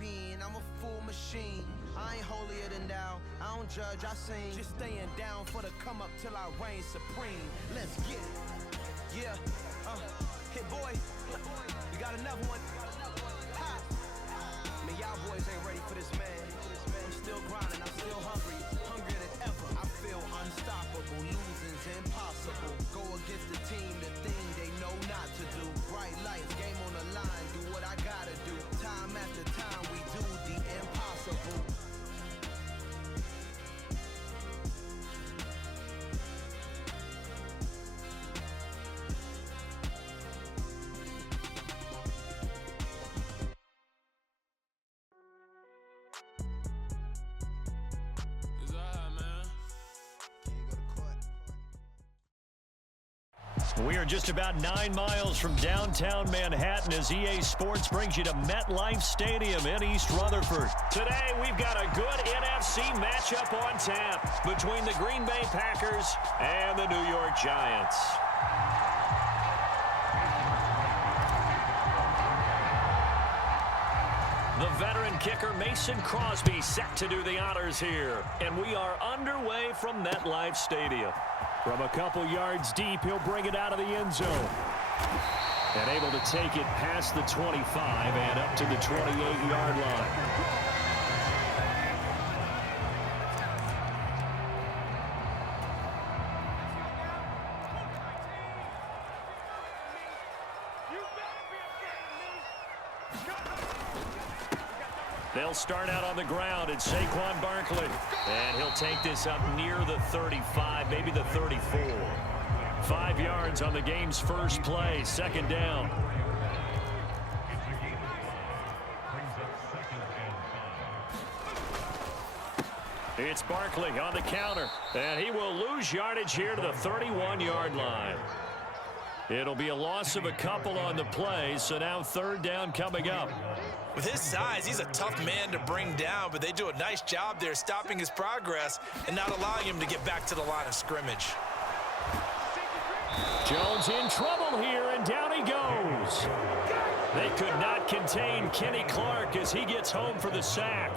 being, I'm a full machine. I ain't holier than thou, I don't judge, I sing. Just staying down for the come up till I reign supreme. Let's get it. Yeah, hit boy, we got another one. Ha. Man, y'all boys ain't ready for this, man. I'm still grinding, I'm still hungry, hungrier than ever. I feel unstoppable, losing's impossible. Go against the team, the thing they know not to do. Bright lights, game on the line, do what I gotta do. Time after time, we do the impossible. We are just about 9 miles from downtown Manhattan as EA Sports brings you to MetLife Stadium in East Rutherford. Today, we've got a good NFC matchup on tap between the Green Bay Packers and the New York Giants. The veteran kicker Mason Crosby set to do the honors here. And we are underway from MetLife Stadium. From a couple yards deep, he'll bring it out of the end zone. And able to take it past the 25 and up to the 28-yard line. They'll start out on the ground, it's Saquon Barkley. And he'll take this up near the 35, maybe the 34. 5 yards on the game's first play, second down. It's Barkley on the counter, and he will lose yardage here to the 31-yard line. It'll be a loss of a couple on the play, so now third down coming up. With his size, he's a tough man to bring down, but they do a nice job there stopping his progress and not allowing him to get back to the line of scrimmage. Jones in trouble here, and down he goes. They could not contain Kenny Clark as he gets home for the sack.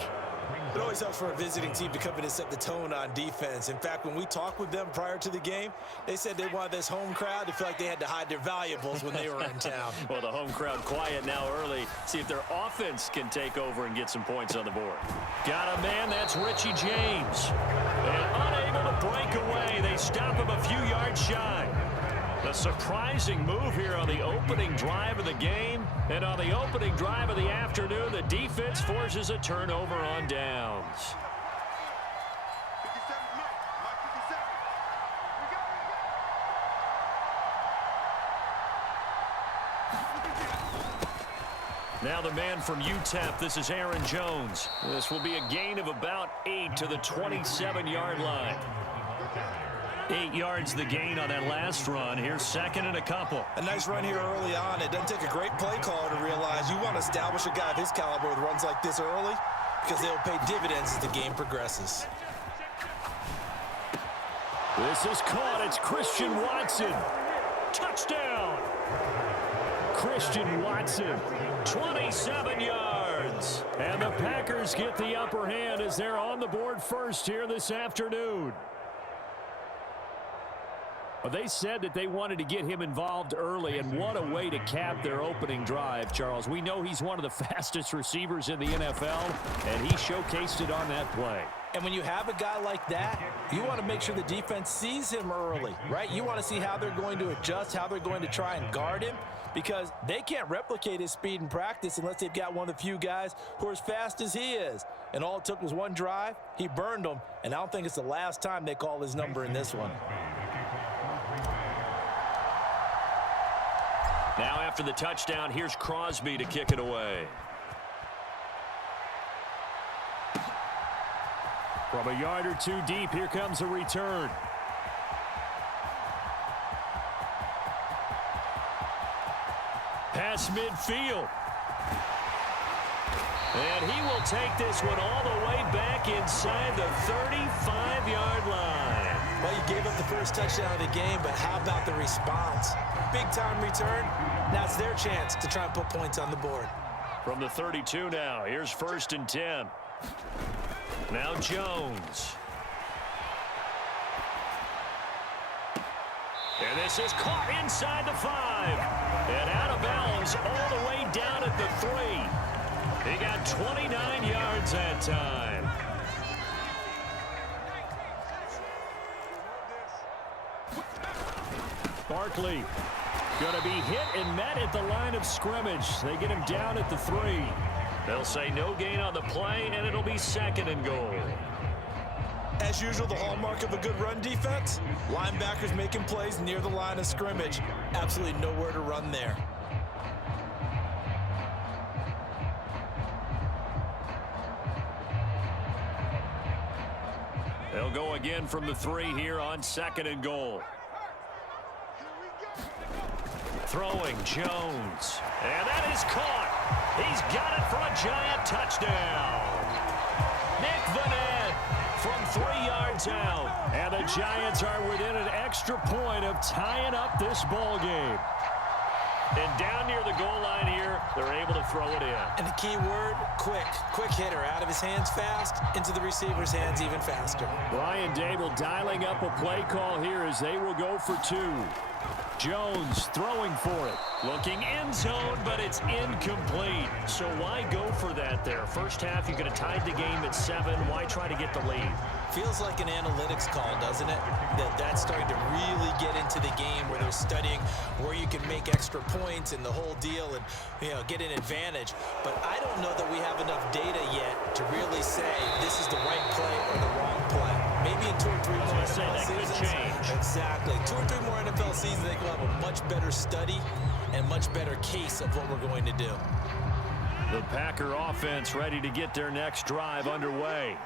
It always helps for a visiting team to come in and set the tone on defense. In fact, when we talked with them prior to the game, they said they wanted this home crowd to feel like they had to hide their valuables when they were in town. Well, the home crowd quiet now early. See if their offense can take over and get some points on the board. Got a man, that's Richie James. And unable to break away, they stop him a few yards shy. A surprising move here on the opening drive of the game. And on the opening drive of the afternoon, the defense forces a turnover on downs. Now the man from UTEP, this is Aaron Jones. This will be a gain of about 8 to the 27-yard line. 8 yards the gain on that last run. Here's second and a couple. A nice run here early on. It doesn't take a great play caller to realize you want to establish a guy of his caliber with runs like this early because they'll pay dividends as the game progresses. This is caught. It's Christian Watson. Touchdown. Christian Watson, 27 yards. And the Packers get the upper hand as they're on the board first here this afternoon. Well, they said that they wanted to get him involved early, and what a way to cap their opening drive, Charles. We know he's one of the fastest receivers in the NFL, and he showcased it on that play. And when you have a guy like that, you want to make sure the defense sees him early, right? You want to see how they're going to adjust, how they're going to try and guard him, because they can't replicate his speed in practice unless they've got one of the few guys who are as fast as he is. And all it took was one drive. He burned them, and I don't think it's the last time they call his number in this one. Now after the touchdown, here's Crosby to kick it away. From a yard or two deep, here comes a return. Pass midfield. And he will take this one all the way back inside the 35-yard line. Well, you gave up the first touchdown of the game, but how about the response? Big-time return. Now it's their chance to try and put points on the board. From the 32 now, here's 1st and 10. Now Jones. And this is caught inside the 5. And out of bounds all the way down at the 3. He got 29 yards that time. Barkley going to be hit and met at the line of scrimmage. They get him down at the 3. They'll say no gain on the play, and it'll be 2nd and goal. As usual, the hallmark of a good run defense, linebackers making plays near the line of scrimmage. Absolutely nowhere to run there. They'll go again from the 3 here on 2nd and goal. Throwing Jones. And that is caught. He's got it for a giant touchdown. Nick Vanette from 3 yards out. And the Giants are within an extra point of tying up this ball game. And down near the goal line here, they're able to throw it in. And the key word, quick. Quick hitter. Out of his hands fast, into the receiver's hands even faster. Brian Dable dialing up a play call here as they will go for 2. Jones throwing for it. Looking end zone, but it's incomplete. So why go for that there? First half, you could have tied the game at 7. Why try to get the lead? Feels like an analytics call, doesn't it? That's starting to really get into the game where they're studying where you can make extra points and the whole deal and, get an advantage. But I don't know that we have enough data yet to really say this is the right play or the wrong play. Maybe in 2 or 3 more NFL seasons. Change. Exactly. 2 or 3 more NFL seasons, they will have a much better study and much better case of what we're going to do. The Packer offense ready to get their next drive underway.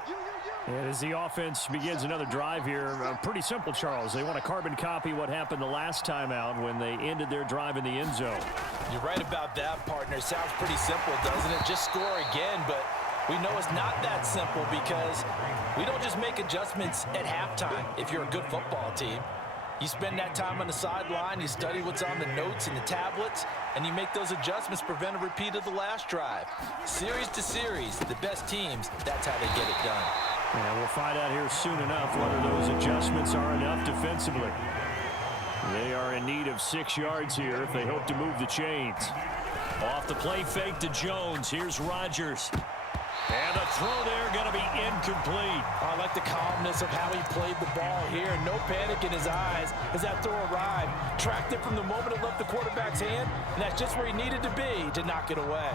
And as the offense begins another drive here, pretty simple, Charles. They want to carbon copy what happened the last time out when they ended their drive in the end zone. You're right about that, partner. Sounds pretty simple, doesn't it? Just score again, but we know it's not that simple because we don't just make adjustments at halftime if you're a good football team. You spend that time on the sideline, you study what's on the notes and the tablets, and you make those adjustments, prevent a repeat of the last drive. Series to series, the best teams, that's how they get it done. And we'll find out here soon enough whether those adjustments are enough defensively. They are in need of 6 yards here if they hope to move the chains. Off the play fake to Jones. Here's Rodgers. And the throw there going to be incomplete. I like the calmness of how he played the ball here. No panic in his eyes as that throw arrived. Tracked it from the moment it left the quarterback's hand, and that's just where he needed to be to knock it away.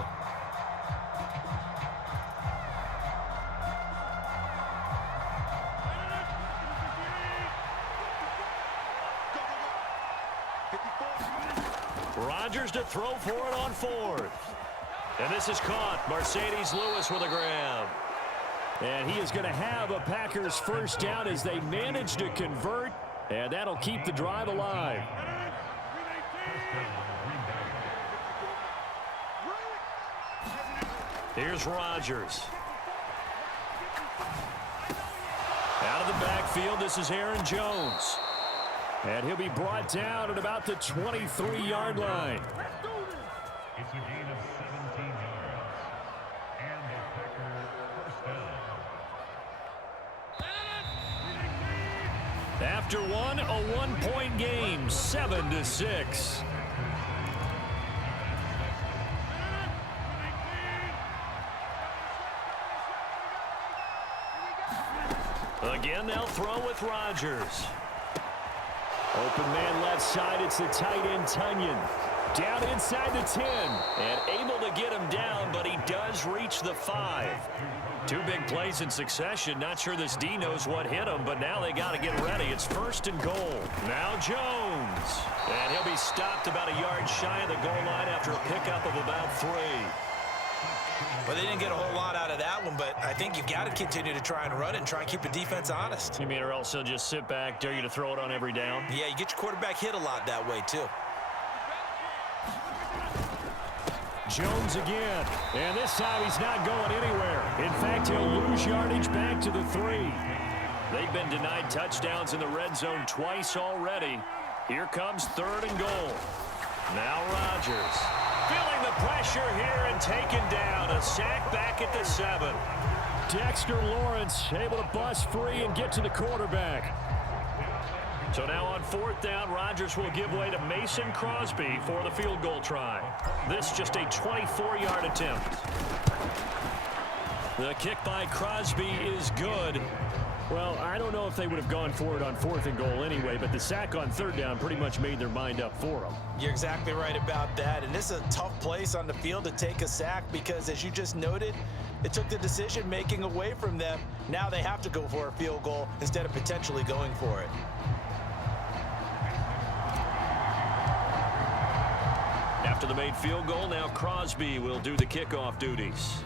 Rodgers to throw for it on 4th. And this is caught. Mercedes Lewis with a grab. And he is going to have a Packers first down as they manage to convert, and that'll keep the drive alive. Here's Rodgers. Out of the backfield, this is Aaron Jones. And he'll be brought down at about the 23-yard line. It's a gain of 17 yards. And the Packer first down. After one, a one-point game, 7-6. Again, they'll throw with Rodgers. Open man left side, it's the tight end Tunyon. Down inside the 10. And able to get him down, but he does reach the 5. 2 big plays in succession. Not sure this D knows what hit him, but now they got to get ready. It's 1st and goal. Now Jones. And he'll be stopped about a yard shy of the goal line after a pickup of about 3. But they didn't get a whole lot out of that one, but I think you've got to continue to try and run it and try and keep the defense honest. You mean or else he'll just sit back, dare you to throw it on every down? Yeah, you get your quarterback hit a lot that way, too. Jones again. And this time he's not going anywhere. In fact, he'll lose yardage back to the 3. They've been denied touchdowns in the red zone twice already. Here comes 3rd and goal. Now Rodgers. Feeling the pressure here and taken down. A sack back at the 7. Dexter Lawrence able to bust free and get to the quarterback. So now on 4th down, Rodgers will give way to Mason Crosby for the field goal try. This just a 24-yard attempt. The kick by Crosby is good. Well, I don't know if they would have gone for it on 4th and goal anyway, but the sack on 3rd down pretty much made their mind up for them. You're exactly right about that, and this is a tough place on the field to take a sack because, as you just noted, it took the decision-making away from them. Now they have to go for a field goal instead of potentially going for it. After the made field goal, now Crosby will do the kickoff duties.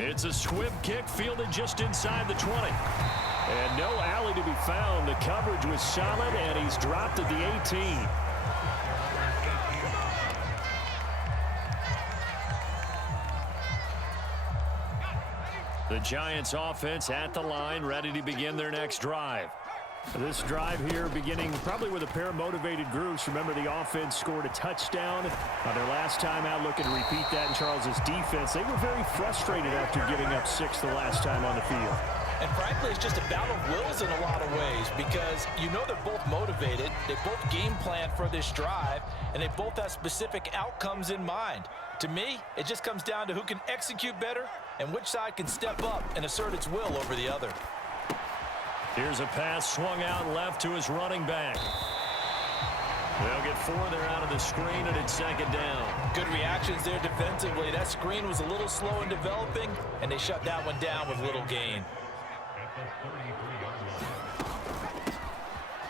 It's a squib kick fielded just inside the 20. And no alley to be found. The coverage was solid, and he's dropped at the 18. The Giants offense at the line, ready to begin their next drive. This drive here beginning probably with a pair of motivated groups. Remember, the offense scored a touchdown on their last time out, looking to repeat that in Charles's defense. They were very frustrated after giving up 6 the last time on the field. And frankly, it's just a battle of wills in a lot of ways because you know they're both motivated, they both game plan for this drive, and they both have specific outcomes in mind. To me, it just comes down to who can execute better and which side can step up and assert its will over the other. Here's a pass swung out left to his running back. They'll get 4 there out of the screen, and it's 2nd down. Good reactions there defensively. That screen was a little slow in developing, and they shut that one down with little gain.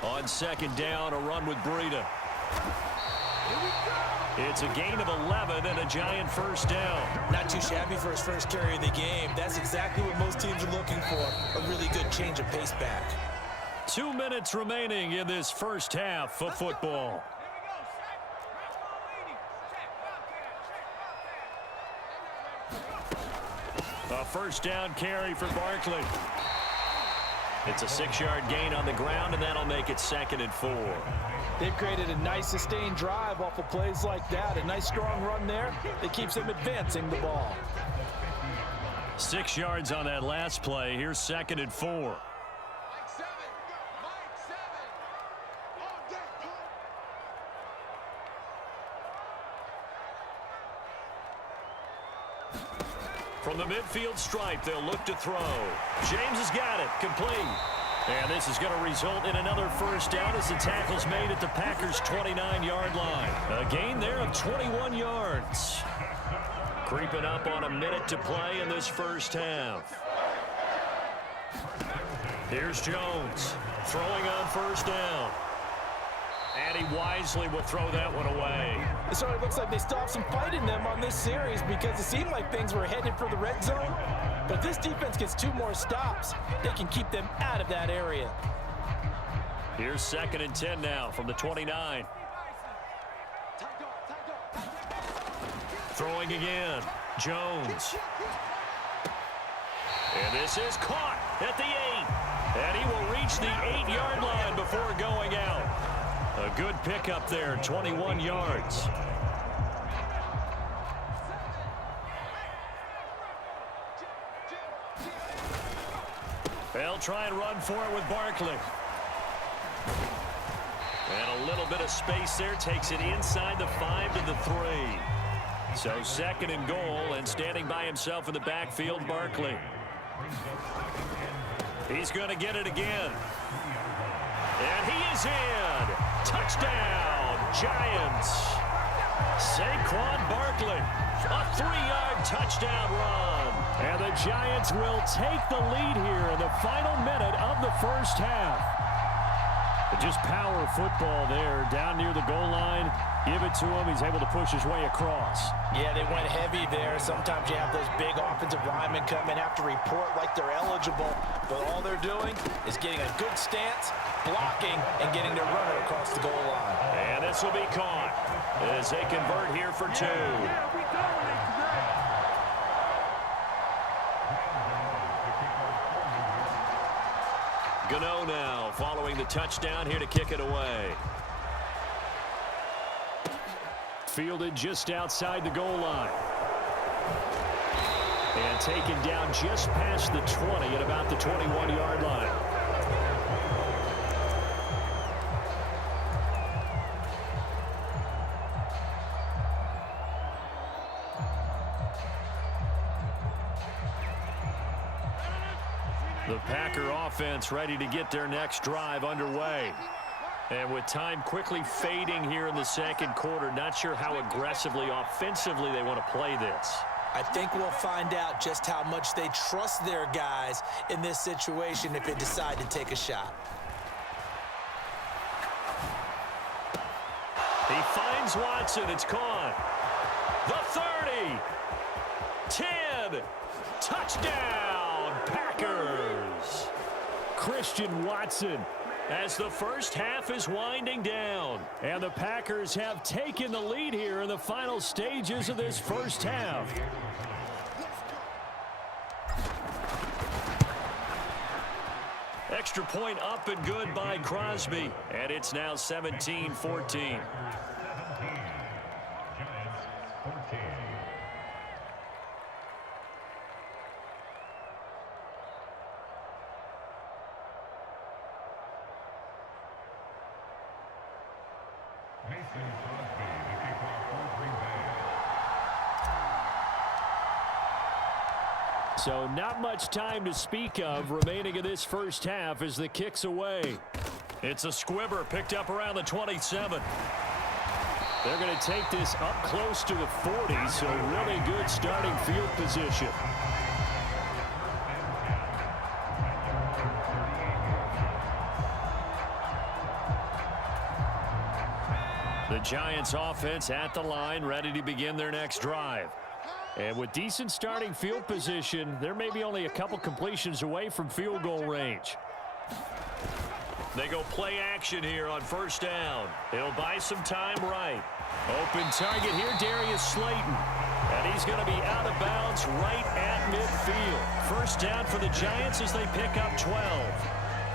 On 2nd down, a run with Breida. It's a gain of 11 and a Giant first down. Not too shabby for his first carry of the game. That's exactly what most teams are looking for, a really good change of pace back. 2 minutes remaining in this first half of football. A first down carry for Barkley. It's a 6-yard gain on the ground, and that'll make it 2nd and 4. They've created a nice sustained drive off of plays like that. A nice strong run there that keeps them advancing the ball. 6 yards on that last play. Here's 2nd and 4. From the midfield stripe, they'll look to throw. James has got it. Complete. And this is going to result in another first down as the tackle's made at the Packers' 29-yard line. A gain there of 21 yards. Creeping up on a minute to play in this first half. Here's Jones throwing on first down. And he wisely will throw that one away. It sort of looks like they stopped some fight in them on this series because it seemed like things were headed for the red zone. But if this defense gets 2 more stops, they can keep them out of that area. Here's 2nd and 10 now from the 29. Throwing again. Jones. And this is caught at the 8. And he will reach the 8-yard line before going out. A good pickup there, 21 yards. They'll try and run for it with Barkley. And a little bit of space there takes it inside the 5 to the 3. So 2nd and goal, and standing by himself in the backfield, Barkley. He's going to get it again. And he is in. Touchdown, Giants. Saquon Barkley, a 3-yard touchdown run. And the Giants will take the lead here in the final minute of the first half. Just power football there, down near the goal line. Give it to him. He's able to push his way across. Yeah, they went heavy there. Sometimes you have those big offensive linemen come in after report like they're eligible. But all they're doing is getting a good stance, blocking, and getting their runner across the goal line. And this will be caught as they convert here for 2. Gano now following the touchdown here to kick it away. fielded just outside the goal line. And taken down just past the 20 at about the 21-yard line. The Packer offense ready to get their next drive underway. And with time quickly fading here in the second quarter, not sure how aggressively, offensively they want to play this. I think we'll find out just how much they trust their guys in this situation if they decide to take a shot. He finds Watson. It's caught. The 30. 10. Touchdown, Packers. Christian Watson. As the first half is winding down. And the Packers have taken the lead here in the final stages of this first half. Extra point up and good by Crosby. And it's now 17-14. 17. Giants 14. Mason Crosby, the kickoff for Green Bay. So not much time to speak of remaining in this first half as the kick's away. It's a squibber picked up around the 27. They're going to take this up close to the 40, so really good starting field position. The Giants offense at the line, ready to begin their next drive. And with decent starting field position, they're maybe only a couple completions away from field goal range. They go play action here on first down. They'll buy some time right. Open target here, Darius Slayton. And he's going to be out of bounds right at midfield. First down for the Giants as they pick up 12.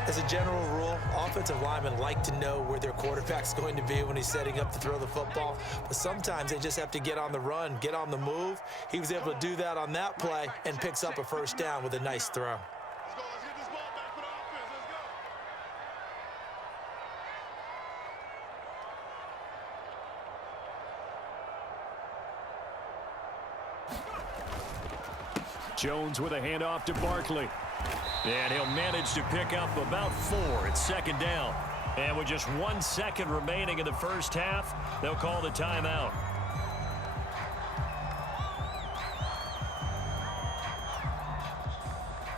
As a general rule, offensive linemen like to know where their quarterback's going to be when he's setting up to throw the football. But sometimes they just have to get on the run, get on the move. He was able to do that on that play and picks up a first down with a nice throw. Let's get this ball back for the offense. Let's go. Jones with a handoff to Barkley. And he'll manage to pick up about 4 at second down. And with just 1 second remaining in the first half, they'll call the timeout.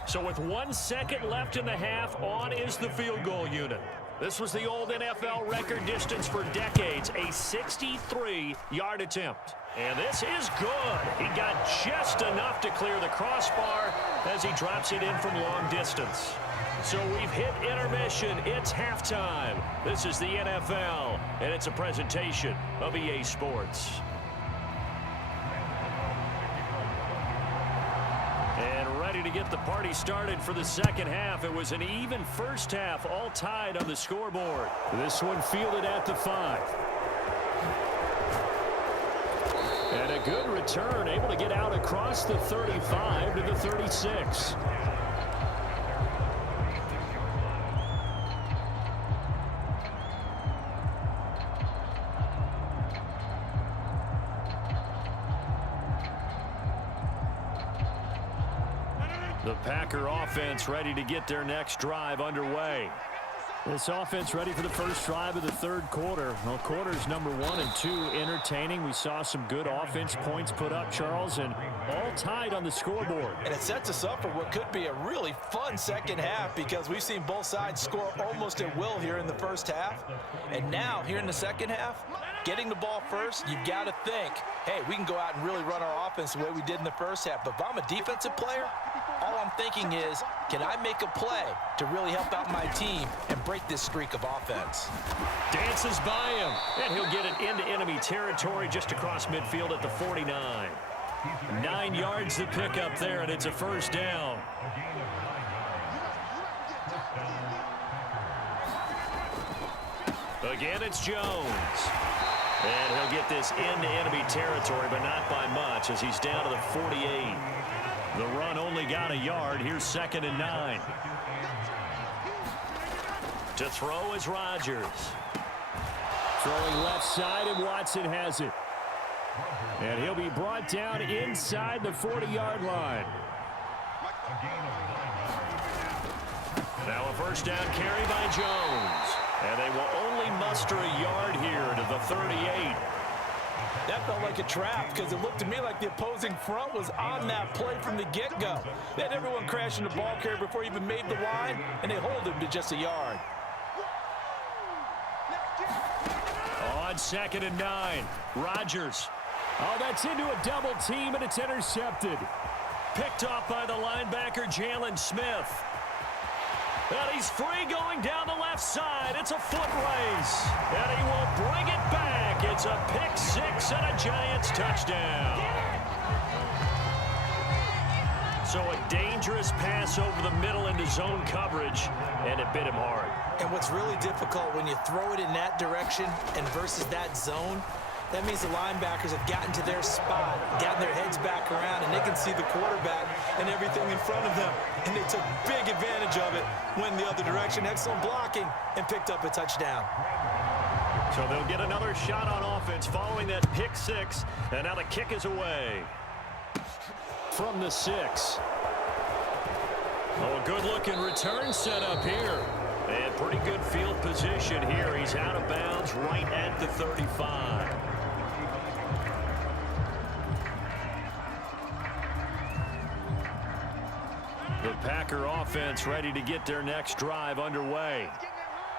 So with 1 second left in the half, on is the field goal unit. This was the old NFL record distance for decades, a 63-yard attempt. And this is good. He got just enough to clear the crossbar as he drops it in from long distance. So we've hit intermission. It's halftime. This is the NFL, and it's a presentation of EA Sports. And ready to get the party started for the second half. It was an even first half, all tied on the scoreboard. This one fielded at the 5. And a good return, able to get out across the 35 to the 36. The Packer offense ready to get their next drive underway. This offense ready for the first drive of the third quarter. Well, quarters number 1 and 2 entertaining. We saw some good offense points put up, Charles, and all tied on the scoreboard. And it sets us up for what could be a really fun second half because we've seen both sides score almost at will here in the first half. And now, here in the second half, getting the ball first, you've got to think, hey, we can go out and really run our offense the way we did in the first half. But if I'm a defensive player, all I'm thinking is, can I make a play to really help out my team and break this streak of offense? Dances by him, and he'll get it into enemy territory just across midfield at the 49. 9 yards to pick up there, and it's a first down. Again, it's Jones. And he'll get this into enemy territory, but not by much as he's down to the 48. The run only got a yard. Here's 2nd and 9. To throw is Rodgers. Throwing left side, and Watson has it. And he'll be brought down inside the 40-yard line. Now a first down carry by Jones. And they will only muster a yard here to the 38. That felt like a trap because it looked to me like the opposing front was on that play from the get-go. They had everyone crashing the ball carrier before he even made the line, and they hold him to just a yard. On 2nd and 9, Rodgers. Oh, that's into a double team, and it's intercepted. Picked off by the linebacker, Jalen Smith. And he's free going down the left side. It's a foot race. And he will bring it back. It's a pick 6 and a Giants touchdown. So a dangerous pass over the middle into zone coverage, and it bit him hard. And what's really difficult when you throw it in that direction and versus that zone, that means the linebackers have gotten to their spot, gotten their heads back around, and they can see the quarterback and everything in front of them. And they took big advantage of it, went the other direction, excellent blocking, and picked up a touchdown. So they'll get another shot on offense following that pick 6, and now the kick is away. From the 6. Oh, a good-looking return set up here. And pretty good field position here. He's out of bounds right at the 35. The Packer offense ready to get their next drive underway.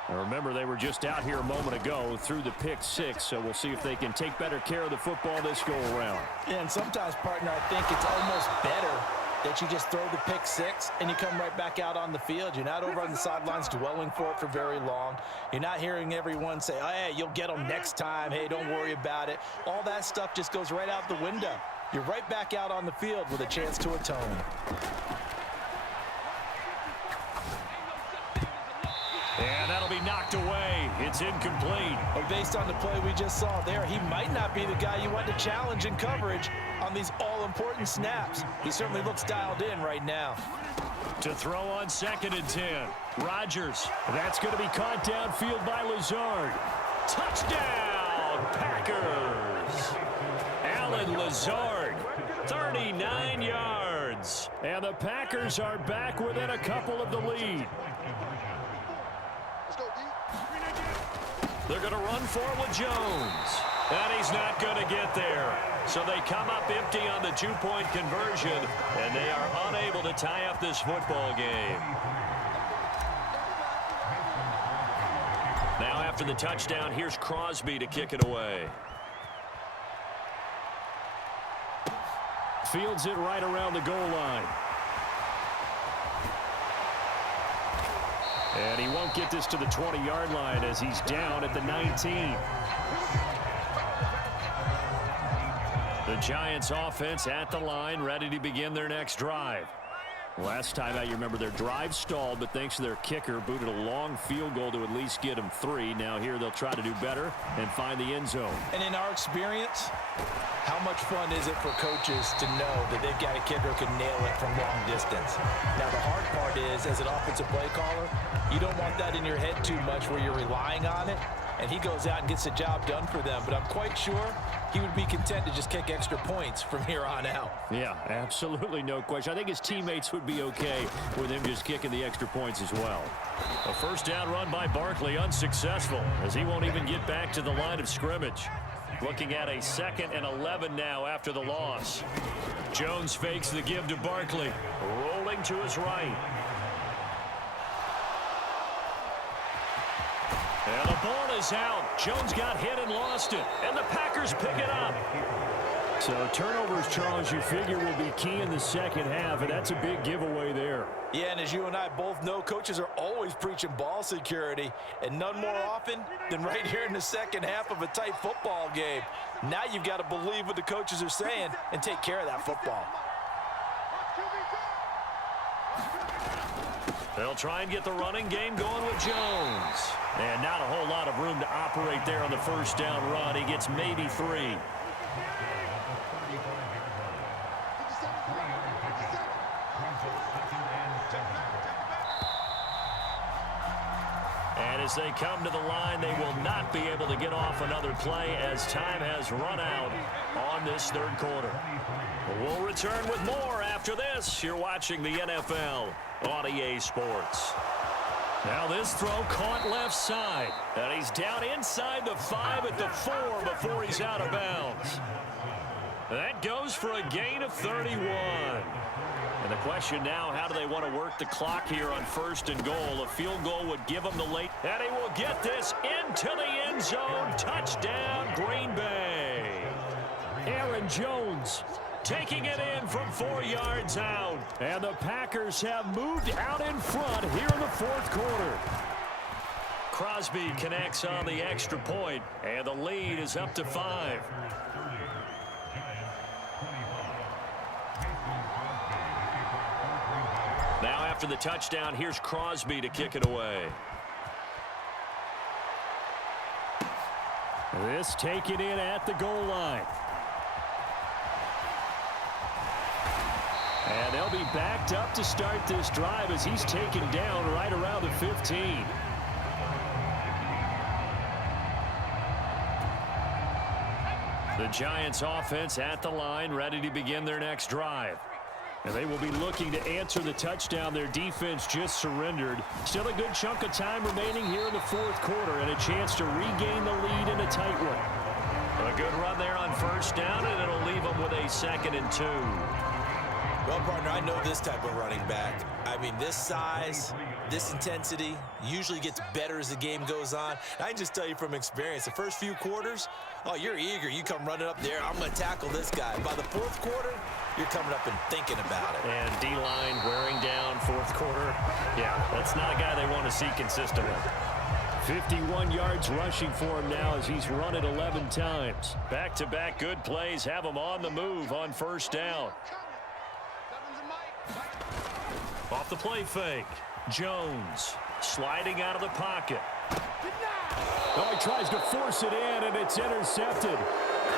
Now remember, they were just out here a moment ago through the pick 6, so we'll see if they can take better care of the football this go-around. Yeah, and sometimes, partner, I think it's almost better that you just throw the pick 6 and you come right back out on the field. You're not over on the sidelines dwelling for it for very long. You're not hearing everyone say, oh, hey, you'll get them next time. Hey, don't worry about it. All that stuff just goes right out the window. You're right back out on the field with a chance to atone. And that'll be knocked away. It's incomplete. But based on the play we just saw there, he might not be the guy you want to challenge in coverage on these all-important snaps. He certainly looks dialed in right now. To throw on 2nd and 10. Rodgers. That's going to be caught downfield by Lazard. Touchdown, Packers. Alan Lazard, 39 yards. And the Packers are back within a couple of the lead. They're going to run for it with Jones. And he's not going to get there. So they come up empty on the 2-point conversion, and they are unable to tie up this football game. Now after the touchdown, here's Crosby to kick it away. Fields it right around the goal line. And he won't get this to the 20-yard line as he's down at the 19. The Giants offense at the line, ready to begin their next drive. Last time out, you remember their drive stalled, but thanks to their kicker, booted a long field goal to at least get them 3. Now here they'll try to do better and find the end zone. And in our experience, how much fun is it for coaches to know that they've got a kicker who can nail it from long distance? Now the hard part is, as an offensive play caller, you don't want that in your head too much where you're relying on it, and he goes out and gets the job done for them. But I'm quite sure he would be content to just kick extra points from here on out. Yeah, absolutely no question. I think his teammates would be okay with him just kicking the extra points as well. A first down run by Barkley, unsuccessful, as he won't even get back to the line of scrimmage. Looking at a 2nd and 11 now after the loss. Jones fakes the give to Barkley, rolling to his right. And the ball is out. Jones got hit and lost it, and the Packers pick it up. So turnovers, Charles, you figure will be key in the second half, and that's a big giveaway there. Yeah, and as you and I both know, coaches are always preaching ball security, and none more often than right here in the second half of a tight football game. Now you've got to believe what the coaches are saying and take care of that football. They'll try and get the running game going with Jones. And not a whole lot of room to operate there on the first down run. He gets maybe 3. And as they come to the line, they will not be able to get off another play as time has run out on this third quarter. We'll return with more after this. You're watching the NFL on EA Sports. Now this throw caught left side. And he's down inside the 5 at the 4 before he's out of bounds. That goes for a gain of 31. And the question now, how do they want to work the clock here on 1st and goal? A field goal would give them the late. And he will get this into the end zone. Touchdown, Green Bay. Aaron Jones taking it in from 4 yards out. And the Packers have moved out in front here in the 4th quarter. Crosby connects on the extra point, and the lead is up to 5. Now after the touchdown, here's Crosby to kick it away. This taken in at the goal line. And they'll be backed up to start this drive as he's taken down right around the 15. The Giants offense at the line, ready to begin their next drive. And they will be looking to answer the touchdown their defense just surrendered. Still a good chunk of time remaining here in the 4th quarter and a chance to regain the lead in a tight one. A good run there on 1st down, and it'll leave them with a 2nd and 2. Well, partner, I know this type of running back. I mean, this size, this intensity usually gets better as the game goes on. And I can just tell you from experience, the first few quarters, oh, you're eager. You come running up there, I'm going to tackle this guy. By the 4th quarter, you're coming up and thinking about it. And D-line wearing down 4th quarter. Yeah, that's not a guy they want to see consistently. 51 yards rushing for him now as he's run it 11 times. Back-to-back good plays have him on the move on 1st down. Off the play fake. Jones sliding out of the pocket. Oh, he tries to force it in, and it's intercepted.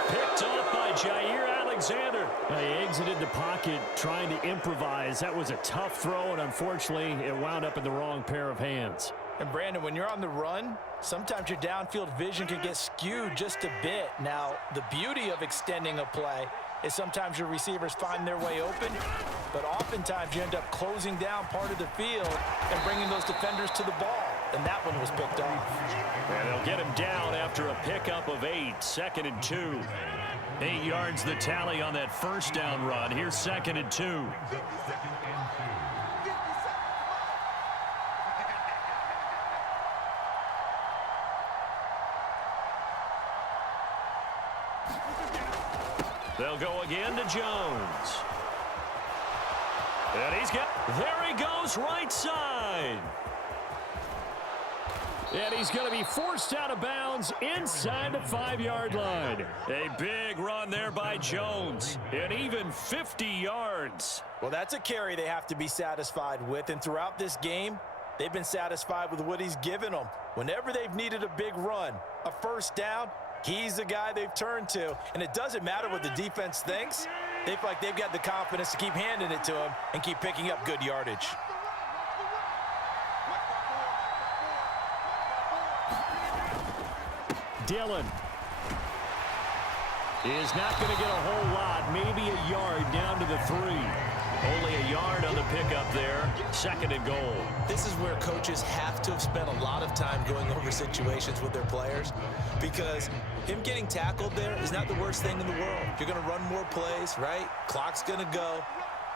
Picked up by Jair Alexander. He exited the pocket trying to improvise. That was a tough throw, and unfortunately, it wound up in the wrong pair of hands. And, Brandon, when you're on the run, sometimes your downfield vision can get skewed just a bit. Now, the beauty of extending a play is sometimes your receivers find their way open, but oftentimes you end up closing down part of the field and bringing those defenders to the ball, and that one was picked off. And they'll get him down after a pickup of 8, 2nd and 2. 8 yards the tally on that 1st down run. Here's 2nd and 2. They'll go again to Jones. And he's got, there he goes, right side. And he's going to be forced out of bounds inside the 5-yard line. A big run there by Jones, and even 50 yards. Well, that's a carry they have to be satisfied with, and throughout this game, they've been satisfied with what he's given them. Whenever they've needed a big run, a 1st down, he's the guy they've turned to, and it doesn't matter what the defense thinks. They feel like they've got the confidence to keep handing it to him and keep picking up good yardage. Dillon is not going to get a whole lot, maybe a yard down to the 3. Only a yard on the pickup there. 2nd and goal. This is where coaches have to have spent a lot of time going over situations with their players, because him getting tackled there is not the worst thing in the world. You're going to run more plays, right? Clock's going to go.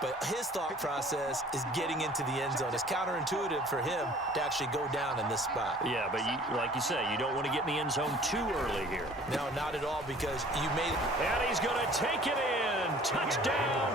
But his thought process is getting into the end zone. It's counterintuitive for him to actually go down in this spot. Yeah, but like you say, you don't want to get in the end zone too early here. No, not at all, because you made it. And he's going to take it in. Touchdown,